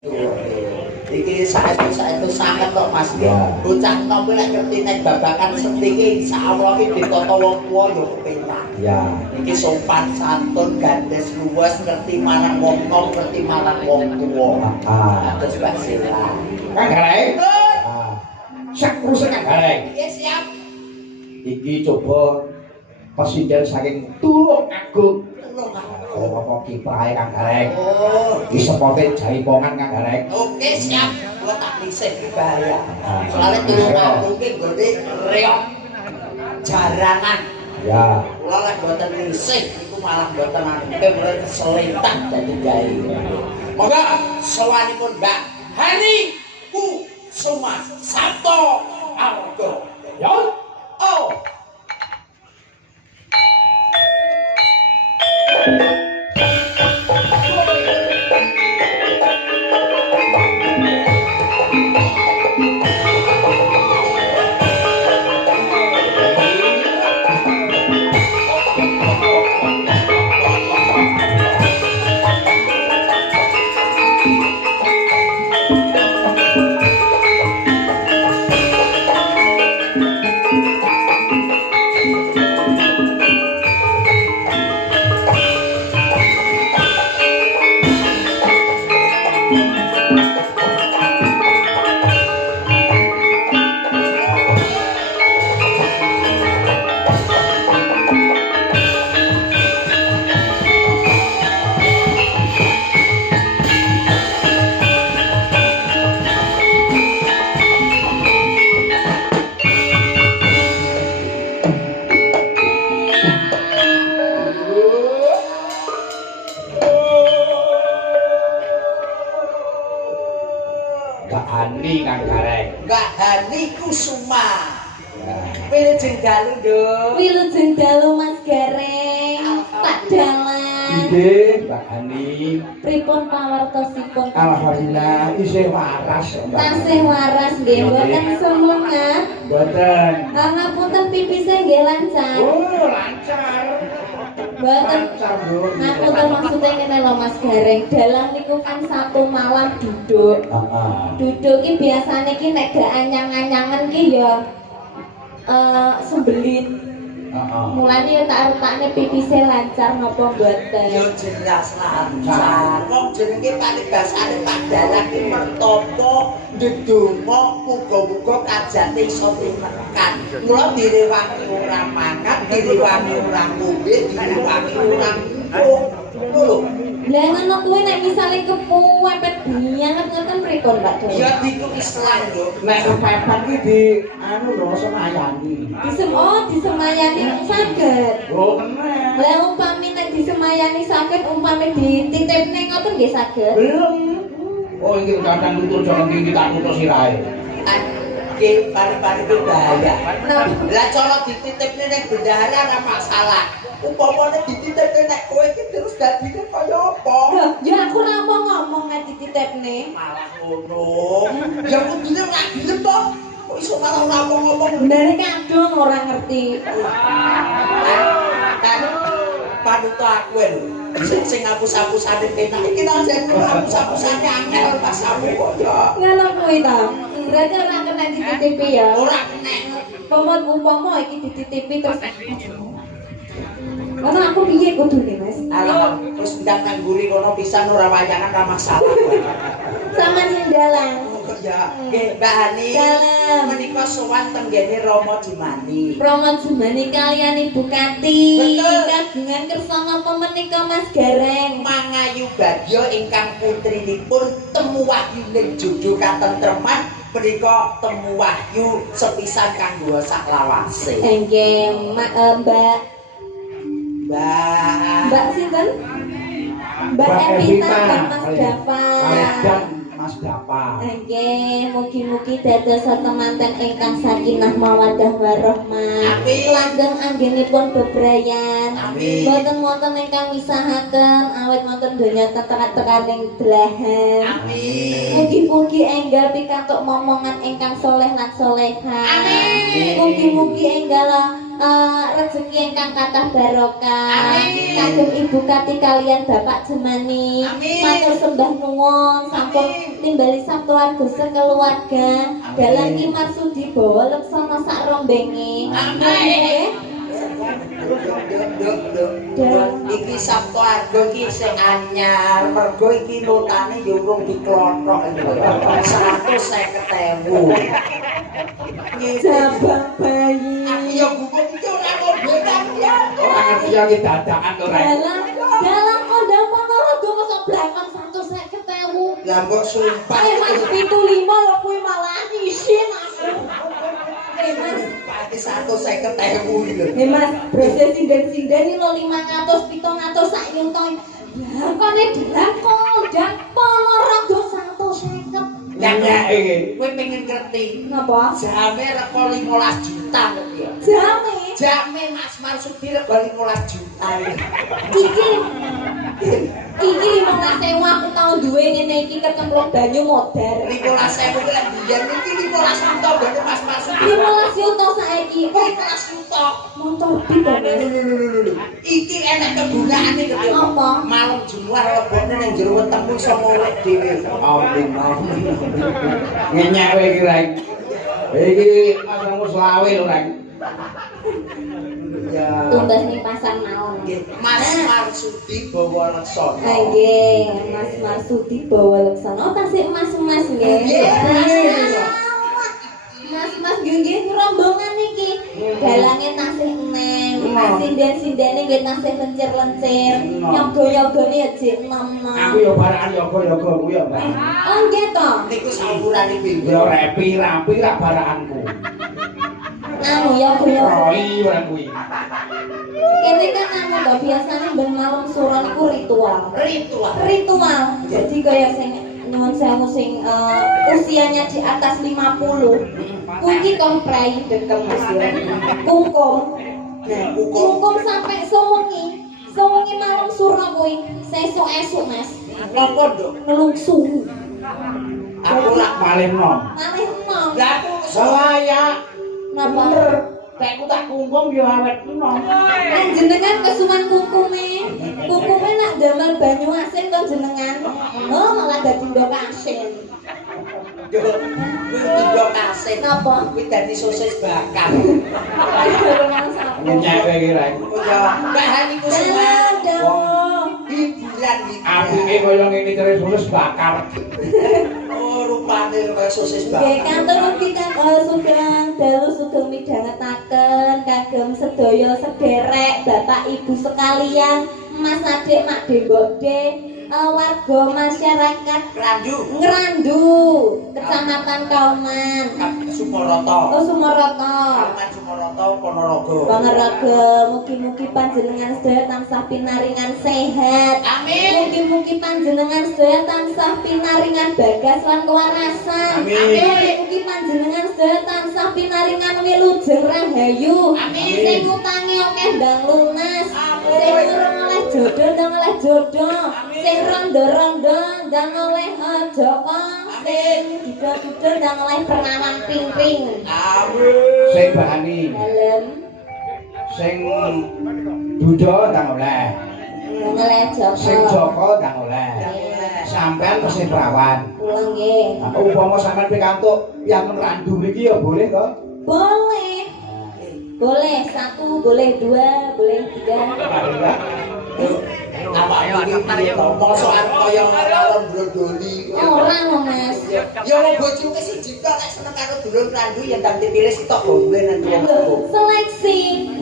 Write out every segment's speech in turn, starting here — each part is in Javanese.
Iki saestu sanget kok Mas. Bocah nom kuwi lek ngerti nek babakan setike insyaallah iki ditata wong tuwa ya kepenak. Ya. Iki sopan santun gandes luwes ngerti marang wong nom ngerti marang wong tuwa. Terus Pak Sila. Kang Gareng. Sak krusek Kang Gareng. Iya siap. Iki coba presiden saking Tulung Agung. Tulung Agung. Apa kiprahe Kang Gareng? Oh, iki sepote jaipongan Kang Gareng. Oke, siap. Gua tak lisih bahaya. Soalnya Tulung Agung ki gede reok jaranan. Ya. Kula lek mboten lisih iku malah mboten angke mulai selintak dadi gawe. Monggo sowanipun Mbak Hani Ku Suma Sabto Argo. Ya. Oh. Mbak Hani Kang Gareng. Mbak Hani Kusuma. Wilujeng dalu, Nduk. Wilujeng dalu Mas Gareng. Tak dalan. Nggih, Mbak Hani. Pripun pawartosipun? Alhamdulillah isih waras, Mbak. Tasih waras nggih, mboten semangat. Mboten. Ngapunten pipise nggih lancar. Oh, lancar. Mboten. Lancar, Bu. Ngapunten maksudnya ngene lho Mas Gareng, dalang niku kan satu malam duduk. Heeh. Duduk ki biasane ki nek gak anyang-anyangan ki ya sembelit. Heeh. Mulane ya tak arepane pipise lancar napa mboten. Yo jelas lancar. Wong jenenge paribasane Pak Dalang ki mertopo ndedonga muga-muga kajate iso tinekan. Mula direwangi ora mangan, direwangi ora ngombe, direwangi ora ngomong. Lho, Lah ngono kuwi nek misale kepepet banget ngoten pripun Pak Dalang? ya diku Islam yo. Nek kepepet ki di anu lho semayani. Disemayani saged. Oh, kena. Lah umpami nek disemayani saged umpami dititipne ngoten nggih saged. Belum. Oh, iki kadang tutur jalan iki tak tutur sirahe. Nggih, pari-pari ku bahaya. Nah, Lah cara dititipne ning bendahara ora masalah. Upamane dititipne nek kowe iki terus dadine kaya apa? ya aku ora mau ngomong nek dititipne. Malah ngono. Ya kudune ora gelem to. Kok iso malah ora ngomong. Bener kadung ora ngerti. Kan panuto aku lho. Sing ngapus-apusane penak iki nang sing ngapus-apusane angel pas samu kok ya. Ngono kuwi ta. Berarti ora kena dititipi ya. Ora kena. Umpama iki dititipi terus Ngono aku piye kudune, Mas? Alah, terus ndang nang mburi kono pisan ora wayangan ora masalah. Sama sing dalang. Ya, nggih Mbak Hani. Dalam. Menika sowan tenggene Rama Jumani. Promo Jumani kalian Ibu Kati. Betul. Kagungan kersa napa menika Mas Gareng? Mangayu Bagyo ingkang putrinipun temu wahyune jodoh katentreman menika temu wahyu sepisan kanggo saklawase. Nggih, Mbak Mbak sinten? Mbak Evita dan Mas Dapa. Dan Mas Dapa. Nggih, mugi-mugi dados temanten ingkang sakinah mawaddah warahmah. Amin. Langgeng anggenipun bebrayan. Amin. Boten wonten ingkang misahaken awit wonten donya tetekaning belahan. Amin. Mugi-mugi enggal pikantuk momongan ingkang soleh lan soleha. Amin. Mugi-mugi enggal rezeki ingkang kathah barokah. Amin. Kagem Ibu Kati kalian Bapak Jemani. Amin. Matur sembah nuwun sampun timbali sabtuarga sekeluarga. Dalam Ki Marsudi bawa leksana sak rombenge. Amin. Iki Sabtu Arga iki sing anyar, mergo iki notane ya urung diklothok iki. 150.000. Jabang bayi. Aku ya gumun iki ora mau bedan ya. Ora ngerti ya iki dadakan to rek. Dalam kondang Ponorogo mosok blakon 150.000. Lah mbok sumpah Mas 75 lho kuwi malah isin aku. Mas, pati 150.000 iki lho. Mas, proses sinden-sinden iki lho 500, 700 sak nyuntong. Lakone dilakon, dak Ponorogo 150. Nyanyi iki. Kowe pengen ngerti. Napa? Jame rego 15 juta kok ya. Jame. Jame Mas Marsudi rego 15 juta. Iki 15.000 aku tau duwe ngene iki kecemplung banyu modar. 15.000 ki lek biyen iki 15 juta gane Mas Marsudi. 15 juta saiki. 15 juta. Motor pindah. Iki enek kegunaane kok. Apa? Malem jumlah lebone ning jero wetengmu iso ngolek dhewe. Amin. Ngenyek kowe iki rek. Iki asmu selawe lho rek. Ya. Tumbas ning pasar maung. Mas Marsudi bawa leksana. Nggih, Mas Marsudi bawa leksana tasik Mas nggih. Mas nggih rombongan iki. Dalange tasih eneng, sinden-sindene nggih tasih lencir-lencir. Nyogo-nyogone ya jek nom-nom. Aku ya barakan yoga-yoga kuwi ya, Mbak. Oh nggih to. Niku saurane pinten? Ya rapi ra barakanku. Anu yoga-yoga. Roi ora kuwi. Kene kan anu to biasane ben malam suran iku ritual. Ritual. Jadi kaya sing nyuwun sewu sing usianya di atas 50. Kuwi komprai dekem Mas ya. Kungkum. Kungkum sampai sewengi. Sewengi malam surna kuwi. Sesuk-esuk Mas. Ngopo, Nduk? Ngelungsu. Aku lak Malih nom. Malih enom. Lah aku Saya Napa? Nek ku tak kungkum ya awet nom. Jenengan kesuman kungkume. Kungkume nak damel banyu asin kok jenengan. Oh, malah dadi ndok asin. Ndok asin. Napa? Kuwi dadi sosis bakar. Ngenyek kowe iki rek. Oh ya, bahan iku semua. Hiburan iki. Apike kaya ngene terus terus bakar. Oh, rupane kaya sosis Nggih, bakar. kantor pikan sugeng dalu sugeng midhangetaken kagem sedaya sederek Bapak Ibu sekalian, Mas Adik, Mak Dembok De, warga masyarakat Krandu. Ngrandu, Kecamatan Kauman, Sumarata. Oh Sumarata. Kauman Sumarata Ponorogo. Ponorogo, mugi-mugi panjenengan sedaya tansah pinaringan sehat. Amin. Mugi-mugi panjenengan sedaya tansah pinaringan bagas lan kewarasan. Amin. Mugi-mugi panjenengan sedaya tansah pinaringan wilujeng rahayu. Amin. Sing ngutangi akeh ndang lunas. Amin. Sing urung oleh jodoh ndang oleh jodoh. Amin. Sing rondo-rondo ndang oleh joko. Sing duda-duda ndang oleh perngawan ping-ping. Amin. Sing bahani. Dalem Sing Buddha ndang oleh. oleh joko. Sing Joko ndang oleh. Sampean mesti perawan. Kula nggih. Nah, upama sampean pikantuk yang randu iki ya boleh kok. Boleh. Boleh 1, boleh 2, boleh 3. Apa iki piye to? Mosok arep kaya lawan brodoli. Ora lho Mas. Ya wong bojoke siji tok nek seneng karo dulur randu ya ndang dipilih sitok gomble nang wong. Seleksi.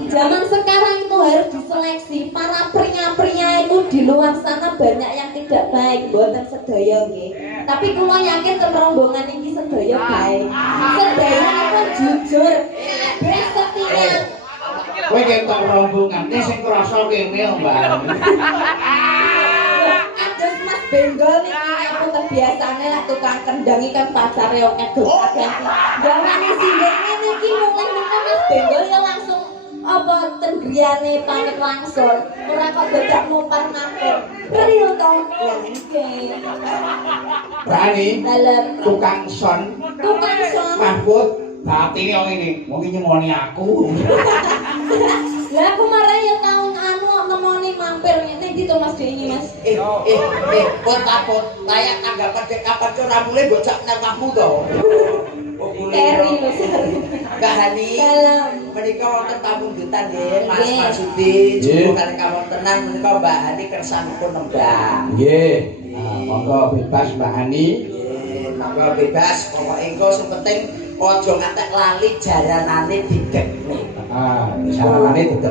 Zaman sekarang itu harus diseleksi. Para pria-pria itu di luar sana banyak yang tidak baik, mboten sedaya nggih. Tapi kula yakin ten rombongan iki sedaya baik. Sedaya itu jujur, kabeh setia. Kowe ketok rombongane sing krasa kene, Mbak. Ados Mas Bendol niki aku kebiasaane lek tukang kendang iki kan pacare akeh gonta-ganti. Gawane sinden ngene iki mulai Mas Bendol ya langsung apa tenggriane pamit langsung. Ora kok dadak mumpar ngampur. Real to. Ya nggih. Berani Dalem tukang son tukang son. Mahfud batine wong ini, wong iki nyemoni aku. Lah aku marah ya tahun anu nemoni mampir ning ndi to Mas Denny Mas. Pot layak tanggapan cek kapan ke ramule bocah nang kamu to. Keri lho sari. Mbak Hani. Dalam. Menika wonten tamu dutan nggih, Mas Masudi, juga kali kawontenan menika Mbak Hani kersanipun nembang. Nggih. Nah, monggo bebas Mbak Hani. Nggih, monggo bebas, pokoke engko sing penting aja ngantek lali jaranane didekne. Ah, jaranane tetep